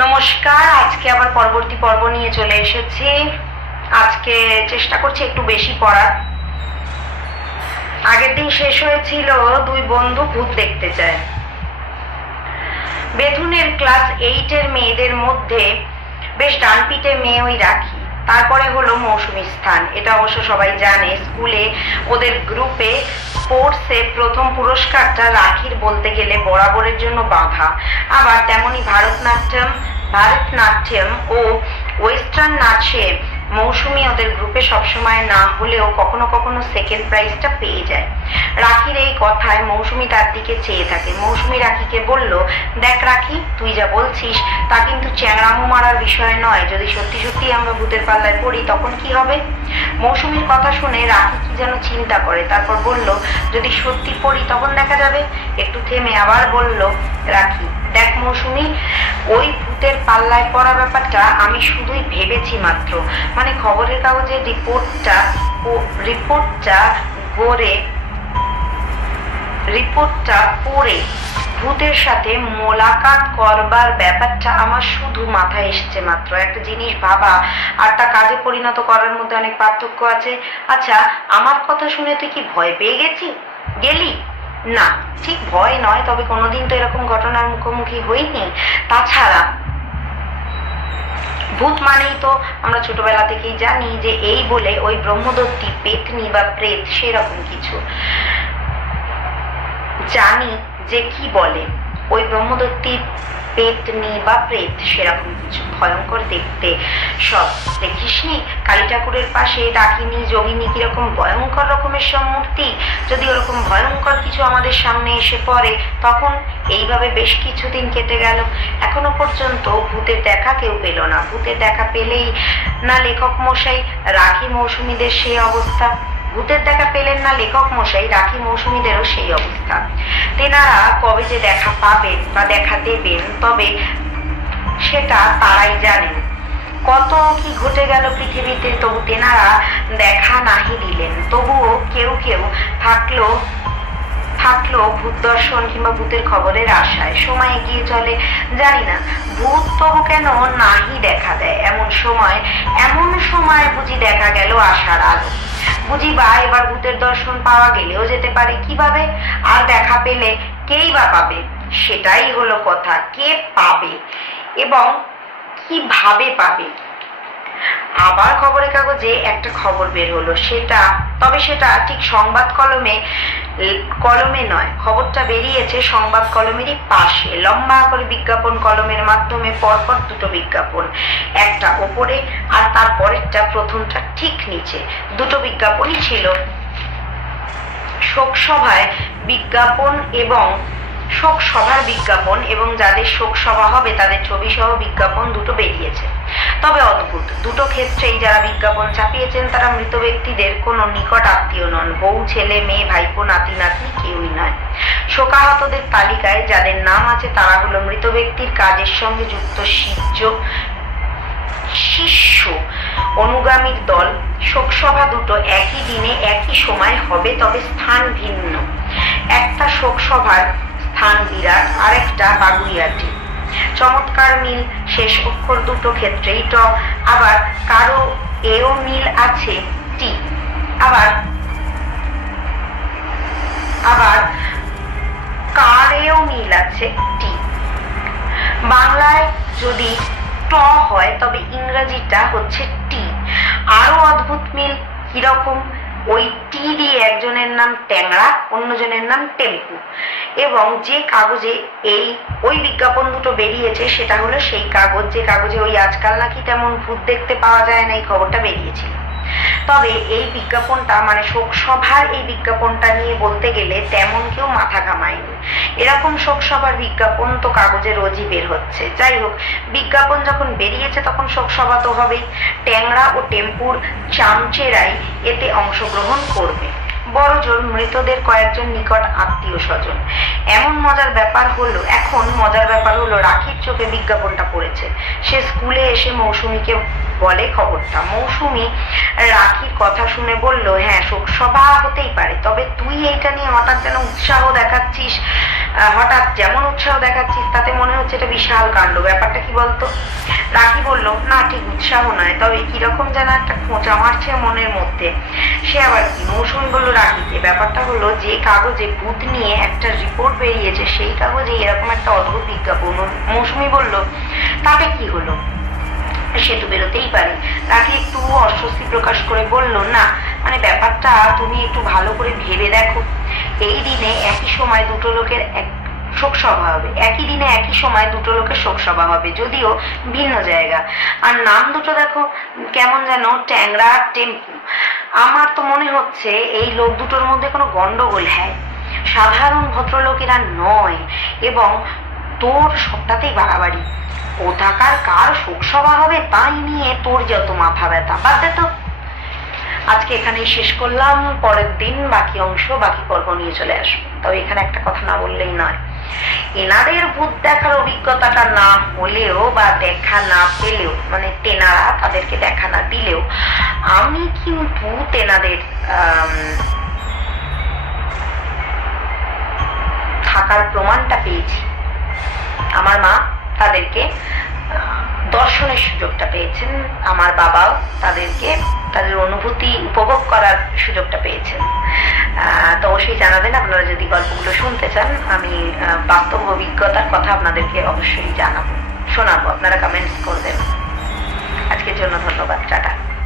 নমস্কার, আজকে আবার পরবর্তী পর্ব নিয়ে চলে এসেছি। আজকে চেষ্টা করছি একটু বেশি পড়ার। আগের দিন শেষ হয়েছিল দুই বন্ধু ভূত দেখতে যায়। বেথুনের ক্লাস 8-এর মেয়েদের মধ্যে বেশ ডানপিটে মেয়ে ওই রাখি, তারপরে হলো মৌসুমী স্থান। এটা অবশ্য সবাই জানে। স্কুলে ওদের গ্রুপে স্পোর্টসে প্রথম পুরস্কারটা রাখির বলতে গেলে বরাবরের জন্য বাঁধা। আবার তেমনি ভারতনাট্যম ও ওয়েস্টার্ন নাচে মৌসুমী ওদের গ্রুপে সবসময় না হলেও কখনো কখনো সেকেন্ড প্রাইজটা পেয়ে যায়। রাখির এই কথায় মৌসুমী তার দিকে চেয়ে থাকে। মৌসুমী রাখিকে বলল, দেখ রাখি, তুই যা বলছিস তা কিন্তু চ্যাংড়ামো মারার বিষয় নয়। যদি সত্যি সত্যি আমরা ভূতের পাল্লায় পড়ি তখন কি হবে? মৌসুমীর কথা শুনে রাখি কি যেন চিন্তা করে, তারপর বলল, যদি সত্যি পড়ি তখন দেখা যাবে। একটু থেমে আবার বলল, রাখি, দেখ মৌসুমী, ওই ভূতের পাল্লায় পড়া ব্যাপারটা আমি শুধুই ভেবেছি মাত্র। মানে খবরের কাগজের রিপোর্টটা পড়ে ভূতের সাথে মোলাকাত করবার ব্যাপারটা আমার শুধু মাথায় এসছে মাত্র। একটা জিনিস ভাবা আর তা কাজে পরিণত করার মধ্যে অনেক পার্থক্য আছে। আচ্ছা, আমার কথা শুনে তুই কি ভয় পেয়ে গেলি? না, ঠিক ভয় নয়, তবে কোনোদিন তো এরকম ঘটনার মুখোমুখি হইনি। তাছাড়া ভূত মানেই তো আমরা ছোটবেলা থেকেই জানি যে এই বলে ওই ব্রহ্মদত্তী পেতনি বা প্রেত সেরকম কিছু জানি যে কি বলে ওই ব্রহ্মদত্তী পেতনি বা প্রেত সেরকম কিছু ভয়ঙ্কর দেখতে। সব দেখিসনি কালী ঠাকুরের পাশে ডাকিনী যোগিনী কিরকম ভয়ঙ্কর রকমের সব মূর্তি? যদি ওরকম ভয়ঙ্কর কিছু আমাদের সামনে এসে পড়ে তখন? এইভাবে বেশ কিছুদিন কেটে গেল, এখনো পর্যন্ত ভূতের দেখা কেউ পেল না। ভূতের দেখা পেলেই না লেখক মশাই রাখি মৌসুমীদের সেই অবস্থা। ভূতের দেখা পেলেন না লেখক মশাই, রাখি মৌসুমীদেরও সেই অবস্থা। তেনারা কবে যে দেখা পাবেন বা দেখা দেবেন তবে সেটা তারাই জানেন। কত কি ঘটে গেল পৃথিবীতে, তবু তেনারা দেখা নাহি দিলেন। তবুও কেউ কেউ থাকলো ভূত দর্শন কিংবা ভূতের খবরের আশায়। সময় এগিয়ে চলে, জানি না ভূত তবু কেন নাহি দেখা দেয়। এমন সময় বুঝি দেখা গেল আশার আলো। বুঝি বা এবার ভূতের দর্শন পাওয়া গেলেও যেতে পারে। কিভাবে? আর দেখা পেলে কেই বা পাবে? সেটাই হলো কথা। কে পাবে এবং কিভাবে পাবে? আবার খবরের কাগজে একটা খবর বের হলো, সেটা ঠিক সংবাদ কলমে নয়। খবরটা বেরিয়েছে সংবাদ কলমেরই পাশে। লম্বা করে বিজ্ঞাপন কলমের মাধ্যমে পরপর দুটো বিজ্ঞাপন, একটা ওপরে আর তার পরেরটা প্রথমটা ঠিক নিচে। দুটো বিজ্ঞাপনই ছিল শোকসভার বিজ্ঞাপন এবং যাদের শোকসভা হবে তাদের ছবি সহ বিজ্ঞাপন দুটো বেরিয়েছে। তবে অদ্ভুত, দুটো ক্ষেত্রেই যারা বিজ্ঞাপন ছাপিয়েছেন তারা মৃত ব্যক্তিদের কোনো নিকট আত্মীয় নন। বউ, ছেলে, মেয়ে, ভাইপো, নাতি নাতনি কেউই নয়। শোকাহতদের তালিকায় যাদের নাম আছে তারা হলো মৃত ব্যক্তির কাজের সঙ্গে যুক্ত শিষ্য অনুগামীর দল। শোকসভা দুটো একই দিনে একই সময় হবে, তবে স্থান ভিন্ন। একটা শোকসভার স্থান বিরাট, আর একটা বাগুইয়াটি। চমৎকার মিল শেষ অক্ষর দুটো ক্ষেত্রেই ট। আবার কারো এও মিল আছে টি। আবার কারেও মিল আছে টি। বাংলায় যদি ট হয় তবে ইংরেজিটা হচ্ছে টি। আরো অদ্ভুত মিল কিরকম? ওই টি দিয়ে একজনের নাম ট্যাংরা, অন্যজনের নাম টেম্পু। এবং যে কাগজে ওই বিজ্ঞাপন দুটো বেরিয়েছে সেটা হলো সেই কাগজ যে কাগজে ওই আজকাল নাকি তেমন ভূত দেখতে পাওয়া যায় না, এই খবরটা বেরিয়েছিল। তবে এই বিজ্ঞাপনটা মানে শোকসভার এই বিজ্ঞাপনটা নিয়ে বলতে গেলে তেমন কেউ মাথা ঘামায়নি। এরকম শোকসভার বিজ্ঞাপন তো কাগজে রোজই বের হচ্ছে। যাই হোক, বিজ্ঞাপন যখন বেরিয়েছে তখন শোকসভা তো হবেই। ট্যাংরা ও টেম্পুর চামচেরাই এতে অংশগ্রহণ করবে। বড়জোর মৃতদের কয়েকজন নিকট আত্মীয় স্বজন। এখন মজার ব্যাপার হলো রাখির চোখে বিজ্ঞাপনটা পড়েছে। সে স্কুলে এসে মৌসুমীকে বলে খবরটা। মৌসুমী রাখির কথা শুনে বলল, হ্যাঁ শোকসভা হতেই পারে, তবে তুই এইটা নিয়ে হঠাৎ যেন উৎসাহ দেখাচ্ছিস, হঠাৎ যেমন উৎসাহ দেখাচ্ছিস তাতে মনে হচ্ছে এটা বিশাল কাণ্ড, ব্যাপারটা কি বলতো? রাখি বলল, না ঠিক উৎসাহ নয়, তবে কিরকম যেন একটা খোঁচা মারছে মনের মধ্যে। সে আবার কি? মৌসুমি বলল রাখিকে, ব্যাপারটা হলো যে কাগজে ভূত নিয়ে একটা রিপোর্ট বেরিয়েছে সেই কাগজে এরকম একটা অদ্ভুত বিজ্ঞাপন। মৌসুমি বলল, তাতে কি হলো? সে তো বেরোতেই পারে। রাখি একটু অস্বস্তি প্রকাশ করে বলল, না মানে ব্যাপারটা তুমি একটু ভালো করে ভেবে দেখো। এই দিনে একই সময় দুটো লোকের শোক সভা হবে, একই দিনে একই সময় দুটো লোকের শোক সভা হবে, যদিও ভিন্ন জায়গা। আর নাম দুটো দেখো কেমন যেন ট্যাংরা টেম্পু। আমার তো মনে হচ্ছে এই লোক দুটোর মধ্যে কোনো গন্ডগোল। হ্যাঁ, সাধারণ ভদ্রলোকেরা নয়, এবং তোর সবটাতেই বাড়াবাড়ি। কোথাকার কার শোকসভা হবে তাই নিয়ে তোর যত মাথা ব্যথা। বাদ দে তো। আজকে এখানেই শেষ করলাম, পরের দিন বাকি অংশ বাকি পর্ব নিয়ে চলে আসবো। তবে এখানে একটা কথা না বললেই নয়, এনাদের ভূত দেখার অভিজ্ঞতাটা না হলেও বা দেখা না পেলেও, মানে তেনারা তাদেরকে দেখা না দিলেও, আমি কিন্তু তেনাদের থাকার প্রমাণটা পেয়েছি। আমার মা তাদেরকে দর্শনের সুযোগটা পেয়েছেন, আমার বাবাও তাদেরকে তাদের অনুভূতি উপভোগ করার সুযোগটা পেয়েছেন। তো অবশ্যই জানাবেন আপনারা যদি গল্পগুলো শুনতে চান। আমি বাস্তব অভিজ্ঞতার কথা আপনাদেরকে অবশ্যই জানাবো, শোনাবো, আপনারা কমেন্টস করবেন। আজকের জন্য ধন্যবাদ, টাটা।